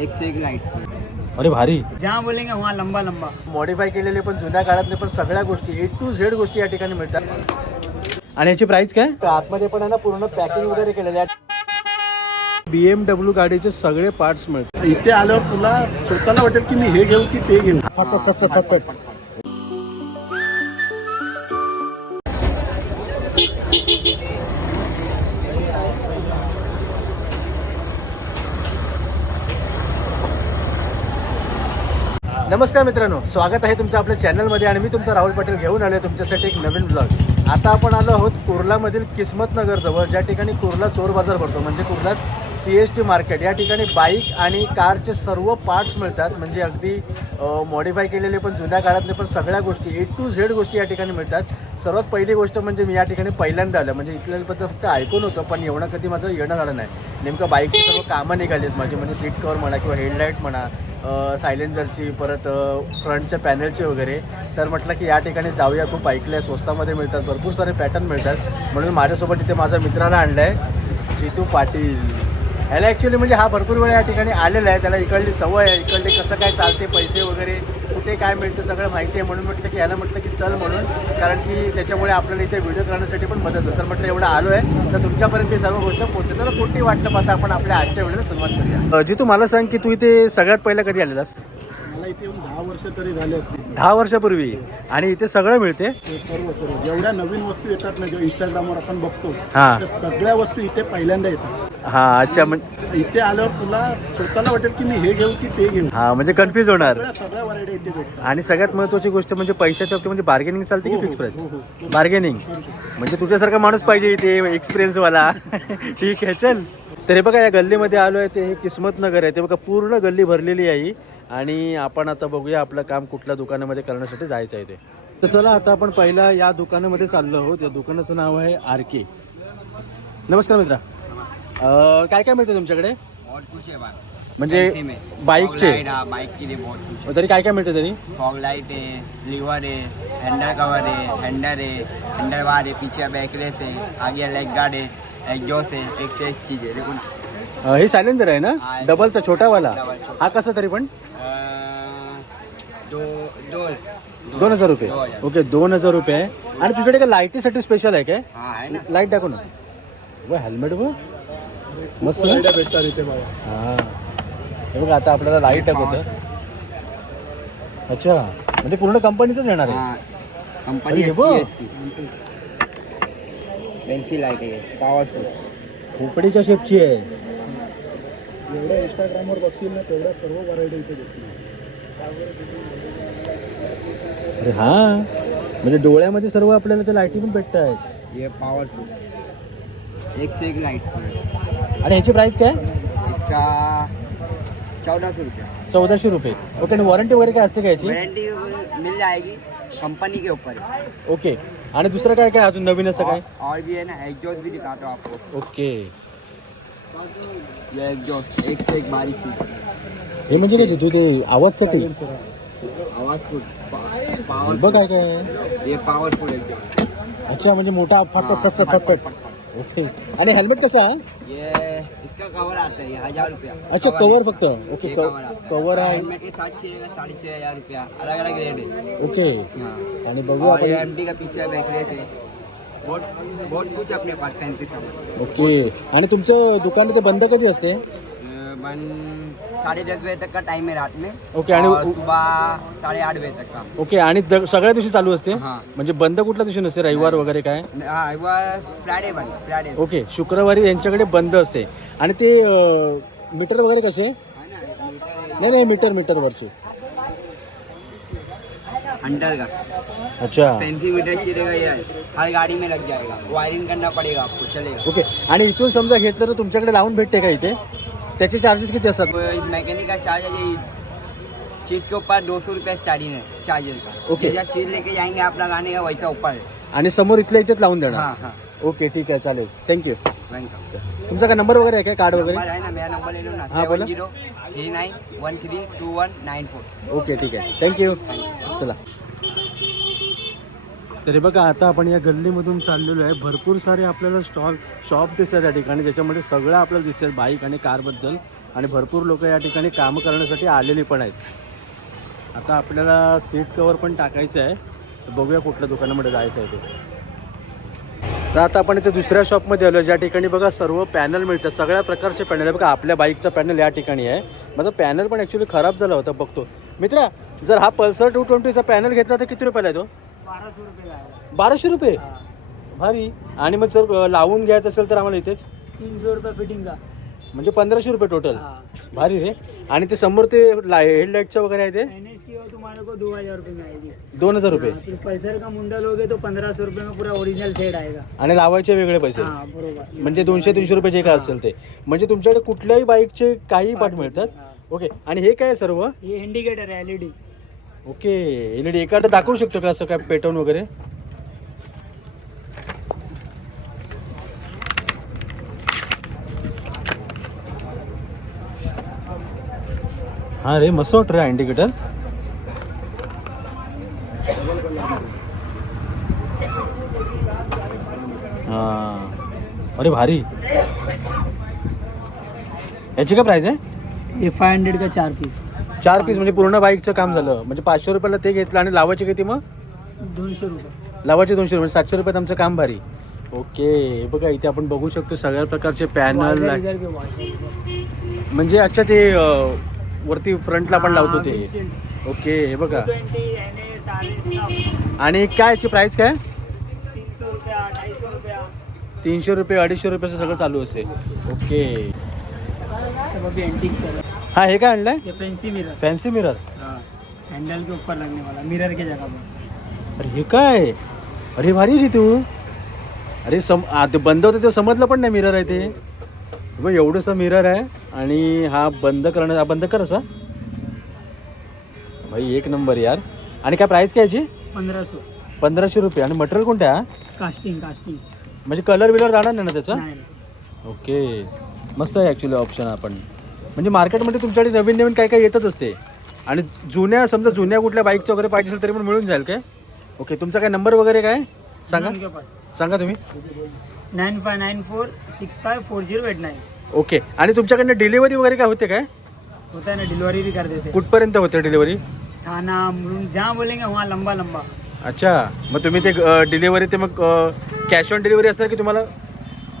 एक से एक लाइट अरे भारी. जहाँ बोलेंगे वहाँ लंबा लंबा. मॉडीफाय केलेले पण जुन्या काळातले पण सगळ्या गोष्टी ए टू झेड गोष्टी या ठिकाणी मिळतात. आणि याची प्राइस काय? आतमध्ये पण आहे ना पूर्ण पॅकिंग वगैरे केलेलं आहे. बी एम डब्ल्यू गाडीचे सगळे पार्ट्स मिळतात. इथे आल्यावर तुला स्वतःला वाटेल की मी हे घेऊ की ते घेऊ? नमस्कार मित्रांनो स्वागत आहे तुमचं आपल्या चॅनलमध्ये आणि मी तुमचा राहुल पाटील घेऊन आलो तुमच्यासाठी एक नवीन ब्लॉग आता आपण आलो आहोत कुर्लामधील किस्मत जवळ ज्या ठिकाणी कुर्ला चोर बाजार भरतो. म्हणजे कुर्लाच सी एस टी मार्केट या ठिकाणी बाईक आणि कारचे सर्व पार्ट्स मिळतात. म्हणजे अगदी मॉडीफाय केलेले पण जुन्या काळातले पण सगळ्या गोष्टी ए टू झेड गोष्टी या ठिकाणी मिळतात. सर्वात पहिली गोष्ट म्हणजे मी या ठिकाणी पहिल्यांदा आलं. म्हणजे इथल्याबद्दल फक्त ऐकून होतं पण एवढं कधी माझं येणं झालं नाही. नेमकं बाईकची सर्व कामं निघालीत माझी. म्हणजे सीट कवर म्हणा किंवा हेडलाईट म्हणा सायलेंजरची परत फ्रंटच्या पॅनलची वगैरे. तर म्हटलं की या ठिकाणी जाऊया. खूप ऐकलं आहे स्वस्तामध्ये मिळतात. भरपूर सारे पॅटर्न मिळतात. म्हणून माझ्यासोबत इथे माझा मित्राला आणलं आहे जितू पाटील. ह्याला ॲक्च्युली म्हणजे हा भरपूर वेळा या ठिकाणी आलेला आहे. त्याला इकडली सवय आहे इकडले कसं काय चालते पैसे वगैरे कुठे काय मिळतं सगळं माहिती आहे. म्हणून म्हटलं की ह्याला म्हटलं की चल म्हणून. कारण की त्याच्यामुळे आपल्याला इथे व्हिडिओ करण्यासाठी पण मदत होतं. तर म्हटलं एवढं आलो आहे तर तुमच्यापर्यंत ही सर्व गोष्ट पोहोचते तर कुठे वाटलं पाहता आपण आपल्या आजच्या व्हिडिओला सुरुवात करूया. जी तू मला सांग की तू इथे सगळ्यात पहिला कधी आलेलास मला इथे येऊन दहा वर्ष तरी झाले असतील. दहा वर्षापूर्वी. आणि इथे सगळं मिळते? ते सर्व सर्व. जेवढ्या नवीन वस्तू येतात ना जेव्हा इंस्टाग्रामवर आपण बघतो हां. सगळ्या वस्तू इथे पहिल्यांदा येतात. हां अच्छा म्हणजे इथे आल्यावर तुला स्वतःला वाटेल की मी हे घेऊ की ते घेऊ? हां म्हणजे कन्फ्यूज होणार. सगळ्या सगळ्या व्हरायटी इथे भेटतात. आणि सगळ्यात महत्त्वाची गोष्ट म्हणजे पैशाच्या बाबतीमध्ये बार्गेनिंग चालते की फिक्स प्राईस हो, हो. बार्गेनिंग म्हणजे तुझ्यासारखा माणूस पाहिजे इथे एक्सपिरियन्सवाला ठीक आहे चल. तर हे बघा या गल्लीमध्ये आलो आहे ते हे किस्मत नगर आहे. ते बघा पूर्ण गल्ली भरलेली आहे आणि आपण आता बघूया आपलं काम कुठल्या दुकानामध्ये करण्यासाठी जायचं आहे ते. तर चला आता आपण पहिला या दुकानामध्ये चाललो आहोत. या दुकानाचं नाव आहे आर के. नमस्कार मित्रा. अं, काय काय मिळतं तुमच्याकडे? बहुत कुछ है बात म्हणजे Fancy में। हाँ, बाइक के लिए बहुत कुछ तरी काय काय मिळतं तरी? फॉग लाइट है लीवर है हैंडल कवर है हैंडल है हैंडल बार है पीछे बैक रेस है आगे लेग गार्ड है एग्जॉस्ट है एक से एक चीज है अं, हे सायलेंसर आहे ना? हा, डबलचा छोटावाला डबल छोटा. हा कसा तरी पण? अं, दो दो दोन हजार रुपये. दो हजार. ओके दोन हजार रुपये आहे. आणि तुझ्याकडे काय लाईटीसाठी स्पेशल आहे काय? हाँ है ना। लाइट दाखव ना. व हेल्मेट व मस्त? ना? भेटतात इथे बघा हा. हे बघ आता आपल्याला लाइट दाखवतं अच्छा. म्हणजे पूर्ण कंपनीच येणार आहे. हाँ. कंपनी अरे अच्छी वो. है इसकी पेंसिल लाइट है पावरफुल खोपडीच्या शेपची आहे. जेवढ्या इंस्टाग्रामवर बघशील ना तेवढ्या सर्व व्हरायटी इथे भेटतील. अरे हा. म्हणजे डोळ्यामध्ये सर्व आपल्याला ते लाईटी पण भेटत आहेत ये पावरफुल एक से एक लाइट आणि ह्याची प्राइस काय? इसका चौदह सौ रुपया। चौदाशे रुपये. ओके आणि वॉरंटी वगैरे काय असते का याची? वारंटी मिल जाएगी कंपनी के ऊपर। है ओके आणि दुसरं काय काय अजून नवीन असं काय? और, और भी है ना एग्जॉस्ट भी दिखाता हूँ आपको। ओके ये एग्जॉस्ट एक से एक बारीक चीज। हे म्हणजे काय तू ते आवाजसाठी आवाजफुल बघ पावरफुल काय काय आहे. ये पावरफुल एग्जॉस्ट अच्छा म्हणजे मोठा फटफट फटफट फटफट ओके आणि हेल्मेट कसा? ये इसका कवर आता है हजार रुपया। अच्छा कवर फक्त? ओके कवर आता आहे हेलमेट के साथ छः साढ़े छः हजार रुपया। अलग अलग रेट है। ओके हाँ। आणि बघू और ये एम का पीछे बैक रेस बहुत बहुत कुछ अपने पास फैंसी सामान। ओके आणि तुमचं दुकान ते बंद कधी असते? वन साढ़े दस बजे तक का टाइम है रात में। ओके, आणि और सुबह साढ़े आठ बजे तक का। ओके आणि द- सगळ्या दिवशी चालू असते? हाँ। म्हणजे बंद कुठल्या दिवशी नसते? रविवार वगैरे काय? हाँ वह फ्राइडे बन फ्राइडे ओके शुक्रवारी यांच्याकडे बंद असते. आणि ते मीटर वगैरे कसे? नाही नाही मीटर मीटरवरचे. अंडर का अच्छा फैंसी मीटर चिरेगा ये हर गाड़ी में लग जाएगा. वायरिंग करना पड़ेगा आपको चलेगा. ओके आणि इथून समजा घेतलं तर तुमच्याकडे लावून भेटते का इथे? त्याचे चार्जेस किती असतात? मैकेनिक का चार्ज है चीज़ के ऊपर दो सौ रुपया स्टार्टिंग है चार्जर का ओके। जैसा चीज़ लेके जाएंगे आप लगाने का वैसा ऊपर है आणि समोर इथल्या इथेच लावून देणार? हाँ हाँ. ओके ठीक आहे चालेल. थँक्यू वेलकम तुमचा काय नंबर वगैरे आहे काय? कार्ड वगैरे? नंबर है ना मेरा नंबर ले लो ना. हाँ, बोलो। Seven zero three nine one three two one nine four okay ठीक आहे. थँक्यू चला. तरी बघा आता आपण या गल्लीमधून चाललेलो आहे. भरपूर सारे आपल्याला स्टॉल शॉप दिसतात या ठिकाणी ज्याच्यामध्ये सगळं आपल्याला दिसतात बाईक आणि कारबद्दल आणि भरपूर लोक या ठिकाणी काम करण्यासाठी आलेली पण आहेत. आता आपल्याला सीट कवर पण टाकायचं आहे. तर बघूया कुठल्या दुकानामध्ये जायचं आहे ते. तर आता आपण इथे दुसऱ्या शॉपमध्ये आलो ज्या ठिकाणी बघा सर्व पॅनल मिळतात. सगळ्या प्रकारचे पॅनल आहे. बघा आपल्या बाईकचा पॅनल या ठिकाणी आहे. माझा पॅनल पण ॲक्च्युली खराब झाला होता बघतो. मित्रा जर हा पल्सर टू ट्वेंटीचा पॅनल घेतला तर किती रुपयाला आहे तो? रुपये है बाराशे रुपये? हाँ, भारी. आणि मग जर लावून घ्यायचं असेल तर आम्हाला इथेच? तीन सौ रुपये फिटिंग का म्हणजे पंधराशे रुपये टोटल हाँ. भारी रे. आणि ते समोर ते हेडलाईटचं वगैरे आहे ते? एन एस की हो तुम्हारे को दो हजार रुपये में आएगी दोन हजार रुपये. हाँ, फिर पल्सर का मुंडा लोगे तो पंद्रह सौ रुपये में पूरा ओरिजिनल सेट आएगा आणि लावायचे वेगळे पैसे. हाँ बरोबर. म्हणजे दोनशे तीनशे रुपये जे काय असेल ते. म्हणजे तुमच्याकडे कुठल्याही बाईकचे काही पार्ट मिळतात. हाँ. ओके आणि हे काय आहे सर्व? ये इंडिकेटर है एलईडी ओके एल डी एखादं दाखवू शकतो का असं काय पेटवून वगैरे? हा रे मस्त वाटतं रे इंडिकेटर अरे भारी. याची काय प्राइस आहे? हे फाय हंड्रेड का चार पीस चार पीस म्हणजे पूर्ण बाईकचं काम झालं. म्हणजे पाचशे रुपयाला ते घेतलं आणि लावायचे किती मग? दोनशे रुपये. लावायचे दोनशे रुपये सातशे रुपयात आमचं काम भारी. ओके हे बघा इथे आपण बघू शकतो सगळ्या प्रकारचे पॅनल म्हणजे अच्छा ते वरती फ्रंटला पण लावतो ते. ओके हे बघा. आणि काय याची प्राइस काय? तीनशे रुपये अडीचशे रुपयाचं सगळं चालू असेल. ओके. हा हे काय आणलंय? है ये फैंसी मिरर फॅन्सी मिरर हाँ हैंडल के ऊपर लगने वाला मिरर के जगह पर. अरे हे काय? अरे भारी रे तू. अरे सम आ, ते बंद होतं ते समजलं पण नाही मिरर आहे ते. बघ एवढंसं मिरर आहे आणि हा बंद करणं हा बंद कर असा. भाई एक नंबर यार. आणि काय प्राईस काय याची? पंद्रह सौ पंधराशे रुपये. आणि मटेरियल कोणतं आहे हा? कास्टिंग कास्टिंग म्हणजे कलर बिलर जाणार नाही ना त्याचा? नाही. ओके मस्त आहे ॲक्च्युली ऑप्शन आपण. म्हणजे मार्केटमध्ये तुमच्याकडे नवीन नवीन काय काय येतच असते. आणि जुन्या समजा जुन्या कुठल्या बाईकचं वगैरे पाहिजे असेल तरी पण मिळून जाईल काय? ओके तुमचा काय नंबर वगैरे काय? सांगा. सांगा तुम्ही. Nine five nine four six five four zero eight nine okay आणि तुमच्याकडनं डिलिव्हरी वगैरे काय होते काय? होता है ना डिलीवरी भी कर देते हैं। कुठपर्यंत होते डिलिव्हरी थाना मुलुंड जहाँ बोलेंगे वहाँ लंबा लंबा. अच्छा मग तुम्ही ते डिलिव्हरी ते मग कॅश ऑन डिलिव्हरी असणार की तुम्हाला?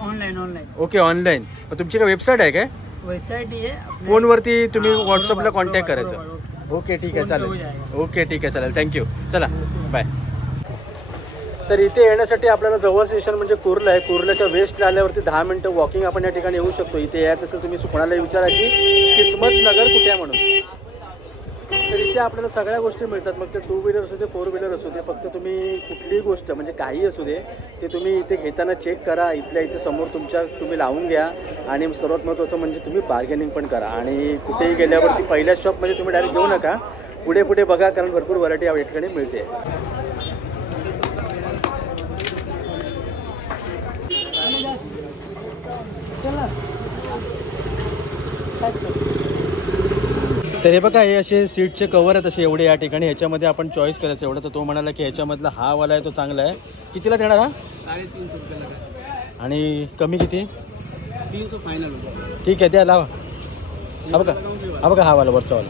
ऑनलाइन ऑनलाइन ओके ऑनलाईन मग तुमची काय वेबसाईट आहे काय? वेबसाइट ही है अपने- फोनवरती तुम्ही व्हॉट्सअपला कॉन्टॅक्ट करायचं ओके ठीक आहे चालेल. ओके ठीक आहे चालेल. थँक्यू चला बाय तर इथे येण्यासाठी आपल्याला जवळ स्टेशन म्हणजे कुर्ला आहे. कुर्ल्याच्या वेस्टला आल्यावरती दहा मिनटं वॉकिंग आपण या ठिकाणी येऊ शकतो. इथे यात असेल तुम्ही सुकणाला विचारा की किस्मत नगर कुठे आहे म्हणून. तर इथे आपल्याला सगळ्या गोष्टी मिळतात. मग ते टू व्हीलर असू दे फोर व्हीलर असू दे फक्त तुम्ही कुठलीही गोष्ट म्हणजे काही असू दे ते तुम्ही इथे घेताना चेक करा. इथल्या इथे समोर तुमच्या तुम्ही लावून घ्या. आणि सर्वात महत्त्वाचं म्हणजे तुम्ही बार्गेनिंग पण करा. आणि कुठेही गेल्यावरती पहिल्या शॉपमध्ये तुम्ही डायरेक्ट घेऊ नका. पुढे पुढे बघा कारण भरपूर व्हरायटी या ठिकाणी मिळते. तर हे बघा हे असे सीटचे कवर आहेत असे एवढे या ठिकाणी. ह्याच्यामध्ये आपण चॉईस करायचं एवढं. तर तो म्हणाला की ह्याच्यामधला हा वाला आहे तो चांगला आहे. कितीला देणार हा? साडेतीनशे रुपयाला आणि कमी किती? तीनशे फायनल ठीक आहे द्या लावा. हा बघा. हा बघा हा वाला वरचा वाला.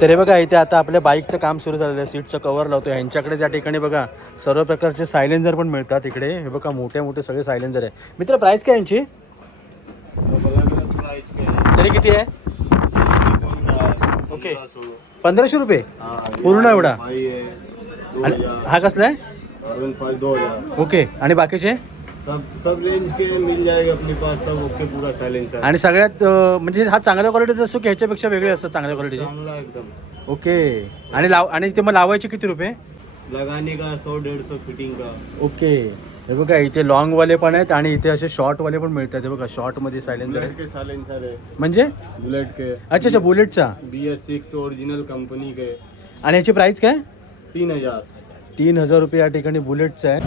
तर हे बघा इथे आता आपल्या बाईकचं काम सुरू झालेलं आहे. सीटचं कवर लावतो ह्यांच्याकडे त्या ठिकाणी बघा सर्व प्रकारचे सायलेंजर पण मिळतात इकडे. हे बघा मोठे मोठे सगळे सायलेंजर आहे. मित्र प्राईस काय यांची? तरी किती आहे? ओके. पंधराशे रुपये? पूर्ण एवढा? हा कसला आहे? ओके. आणि बाकीचे? सब सब रेंज के मिल जाएगा अपने पास सब ओके पूरा साइलेंसर आणि सगळ्यात म्हणजे हा चांगल्या क्वालिटीचा असतो की ह्याच्यापेक्षा वेगळे असतात चांगल्या क्वालिटीचे चांगला एकदम. ओके. आणि लाव आणि ते मग लावायचे किती रुपये? लगाने का सौ डेढ़ सौ फिटिंग का. ओके. हे बघा इथे लॉंग वाले पण आहेत आणि इथे असे शॉर्ट वाले पण मिळतात. हे बघा शॉर्टमध्ये सायलेन्सर बुलेट आहे. के साइलेंसर है म्हणजे? बुलेट के अच्छा अच्छा बुलेटचा. B S six original company के आणि याची प्राइस काय? तीन हजार. तीन हजार रुपये या ठिकाणी बुलेटचं आहे.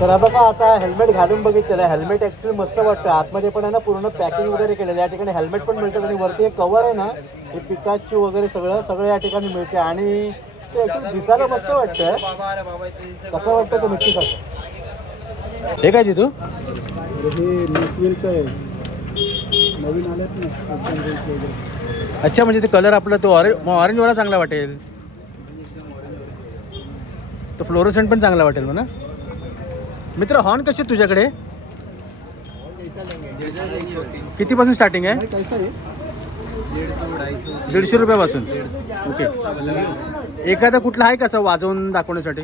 तर हा बघा आता हेल्मेट घालून बघितलेलं आहे. हेल्मेट ॲक्च्युली मस्त वाटतं. आतमध्ये पण आहे ना पूर्ण पॅकिंग वगैरे केलेलं आहे. या ठिकाणी हेल्मेट पण मिळतं आणि वरती एक कवर आहे ना हे पिकाची वगैरे सगळं सगळं या ठिकाणी मिळते आणि ते ॲक्च्युली दिसायला मस्त वाटतं कसं वाटतं ते नक्की कसं हे काय तू हे लिक्विडचं आहे. नवीन आल्यात ना एकदम रेट वगैरे. अच्छा म्हणजे ते कलर आपला तो ऑरेंज ऑरेंजवाला चांगला वाटेल. तो फ्लोरोसेंट पण चांगला वाटेल म्हणा. मित्र हॉर्न कसे आहेत तुझ्याकडे? कितीपासून स्टार्टिंग आहे? दीडशे रुपयापासून? ओके. एखादा कुठला आहे का असं वाजवून दाखवण्यासाठी?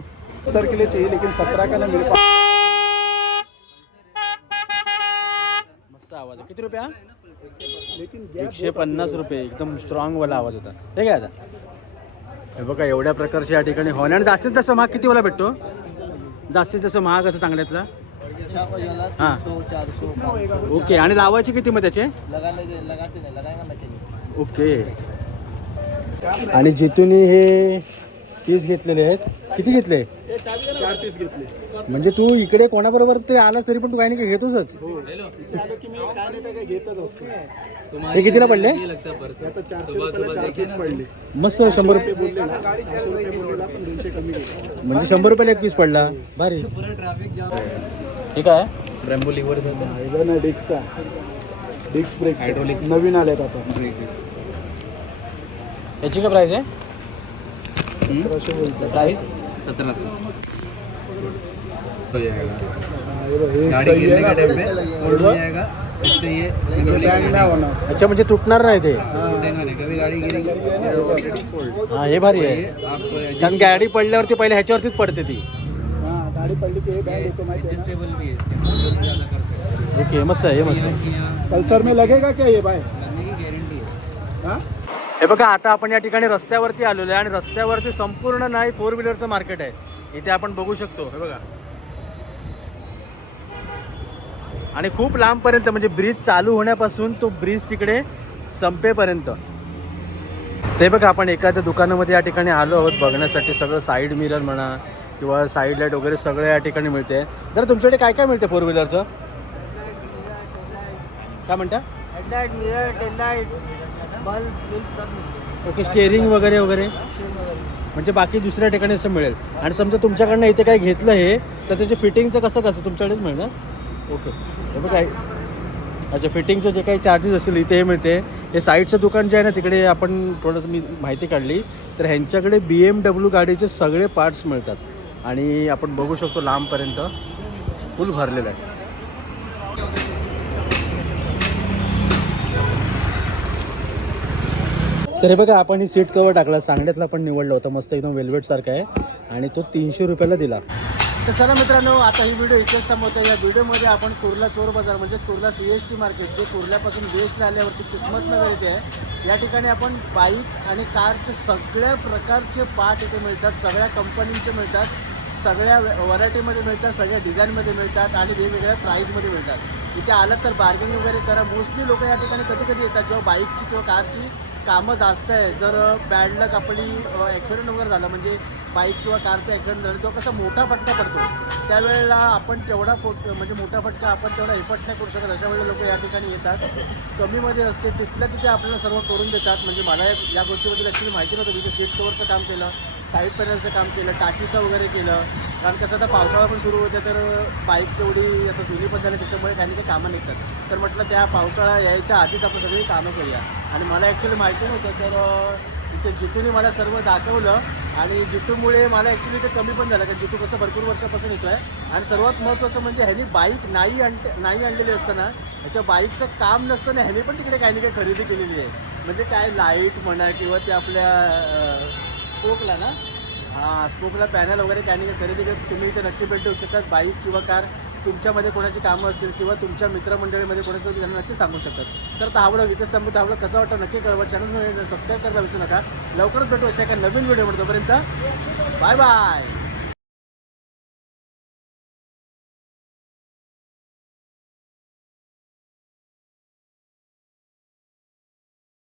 सर के लिए चाहिए लेकिन सत्रह का ना मेरे पास मस्त आवाज आहे. किती रुपया एकशे पन्नास रुपये एकदम स्ट्रॉंग वाला आवाज होता हे काय आता? हे बघा एवढ्या प्रकारचे या ठिकाणी हॉर्न आणि जास्तीत जास्त महाग किती वाला भेटतो? जास्तीत जास्त महाग असं चांगल्यातला हां. ओके आणि लावायचे किती मग त्याचे? ओके. आणि जिथून हे पीस घेतलेले आहेत किती घेतले? चार पीस घेतले म्हणजे तू इकडे कोणाबरोबर तरी आलास तरी पण तू काही नाही काही घेतोच हो. इथे आलो की मी काय नाही तर काय घेतच असतो हे कितीला पडले? आता चारशे रुपयाला चार पीस पडले मस्त शंभर रुपये. बोलले ना सहाशे रुपये बोललेला पण दोनशे कमी घेतले म्हणजे शंभर रुपयाला एक पीस पडला भारी ठीक आहे इथं ना डिस्कचा डिस्क ब्रेक हायड्रोलिक नवीन आलेत आता. याची काय प्राइस आहे? सतराशे बोलतो प्राइस अच्छा म्हणजे तुटणार नाही ते. हा हे भारी आहे. कारण गाडी पडल्यावरती पहिले ह्याच्यावरतीच पडते ती. हां हे? ओके मस्त आहे हे मस्त पल्सर में लगेगा क्या ये भाई हाँ? हे बघा आता आपण या ठिकाणी रस्त्यावरती आलेलो आहे आणि रस्त्यावरती संपूर्ण नाही फोर व्हीलरचं मार्केट आहे. इथे आपण बघू शकतो हे बघा. आणि खूप लांबपर्यंत म्हणजे ब्रिज चालू होण्यापासून तो ब्रिज तिकडे संपेपर्यंत. ते बघा आपण एखाद्या दुकानामध्ये या ठिकाणी आलो आहोत बघण्यासाठी सगळं साईड मिरर म्हणा किंवा साईड लाइट वगैरे सगळं या ठिकाणी मिळते. तर तुमच्याकडे काय काय मिळते फोर व्हीलरचं काय म्हणता? Headlight mirror taillight bulb okay steering वगैरे वगैरे? म्हणजे बाकी दुसऱ्या ठिकाणी असं मिळेल. आणि समजा तुमच्याकडनं इथे काही घेतलं हे तर त्याचे फिटिंगचं कसं कसं तुमच्याकडेच मिळणार? ओके. हे बघ काय अच्छा फिटिंगचं जे काही चार्जेस असतील इथे हे मिळते. हे साईडचं दुकान जे आहे ना तिकडे आपण थोडं मी माहिती काढली. तर ह्यांच्याकडे बी एम डब्ल्यू गाडीचे सगळे पार्ट्स मिळतात. आणि आपण बघू शकतो लांबपर्यंत. फुल भरलेलं आहे. तर हे बघा आपण ही सीट कवर टाकला. सांगण्यातला पण निवडला होता. मस्त एकदम वेल्वेटसारखा आहे. आणि तो तीनशे रुपयाला दिला. तर चला मित्रांनो आता ही व्हिडिओ इथेच थांबवतो. या व्हिडिओमध्ये आपण कुर्ला चोर बाजार म्हणजेच Kurla C S T market जे कुर्ल्यापासून वेस्टला आल्यावरती किस्मतनगर इथे आहे या ठिकाणी आपण बाईक आणि कारचे सगळ्या प्रकारचे पार्ट इथे मिळतात. सगळ्या कंपनींचे मिळतात. सगळ्या व्हरायटीमध्ये मिळतात सगळ्या डिझाईनमध्ये मिळतात आणि वेगवेगळ्या प्राईजमध्ये मिळतात. इथे आलं तर बार्गेनिंग वगैरे करा. मोस्टली लोक या ठिकाणी कधी कधी येतात जेव्हा बाईकची किंवा कारची कामं जास्त आहे जर बॅड लक आपली ॲक्सिडेंट वगैरे झालं म्हणजे बाईक किंवा कारचा ॲक्सिडेंट झालं तो कसा मोठा फटका पडतो? त्यावेळेला आपण तेवढा फोट म्हणजे मोठा फटका आपण तेवढा एफर्ट नाही करू शकत अशा वेळेला लोक या ठिकाणी येतात. कमीमध्ये असते तिथल्या तिथे आपल्याला सर्व करून देतात. म्हणजे मला या- या गोष्टीबद्दल ॲक्च्युली माहिती नव्हतं. तिथे सीट कवरचं काम केलं. साईड पॅनलचं काम केलं टाकीचं वगैरे केलं. कारण कसं आता पावसाळा पण सुरू होते तर बाईक तेवढी आता जुनी पण झाली त्याच्यामुळे काही काही कामं निघतात. तर म्हटलं त्या पावसाळा यायच्या आधीच आपण सगळी कामं करूया. आणि मला ॲक्च्युली माहिती नव्हतं तर इथे जितूने मला सर्व दाखवलं आणि जितूमुळे मला ॲक्च्युली ते कमी पण झालं कारण जितू कसं भरपूर वर्षापासून येतो आहे. आणि सर्वात महत्त्वाचं म्हणजे ह्यानी बाईक नाही आण नाही आणलेली असताना ह्याच्या बाईकचं काम नसताना ह्याने पण तिकडे काही ना काही खरेदी केलेली आहे. म्हणजे काय लाइट म्हणा किंवा ते आपल्या स्पोकला ना? हां स्पोकला पॅनल वगैरे काही नाही खरेदी करत तुम्ही इथे नक्की भेट देऊ शकतात बाईक किंवा कार तुमच्यामध्ये कोणाची कामं असतील किंवा तुमच्या मित्रमंडळीमध्ये कोणाचं त्यांना नक्की सांगू शकतात तर हा व्हिडिओ इथेच संपत. हा वाटतं नक्की कळवा. चॅनल सबस्क्राईब करायला विसरू नका. लवकरच भेटू अशा एका नवीन व्हिडिओमध्ये. तोपर्यंत बाय बाय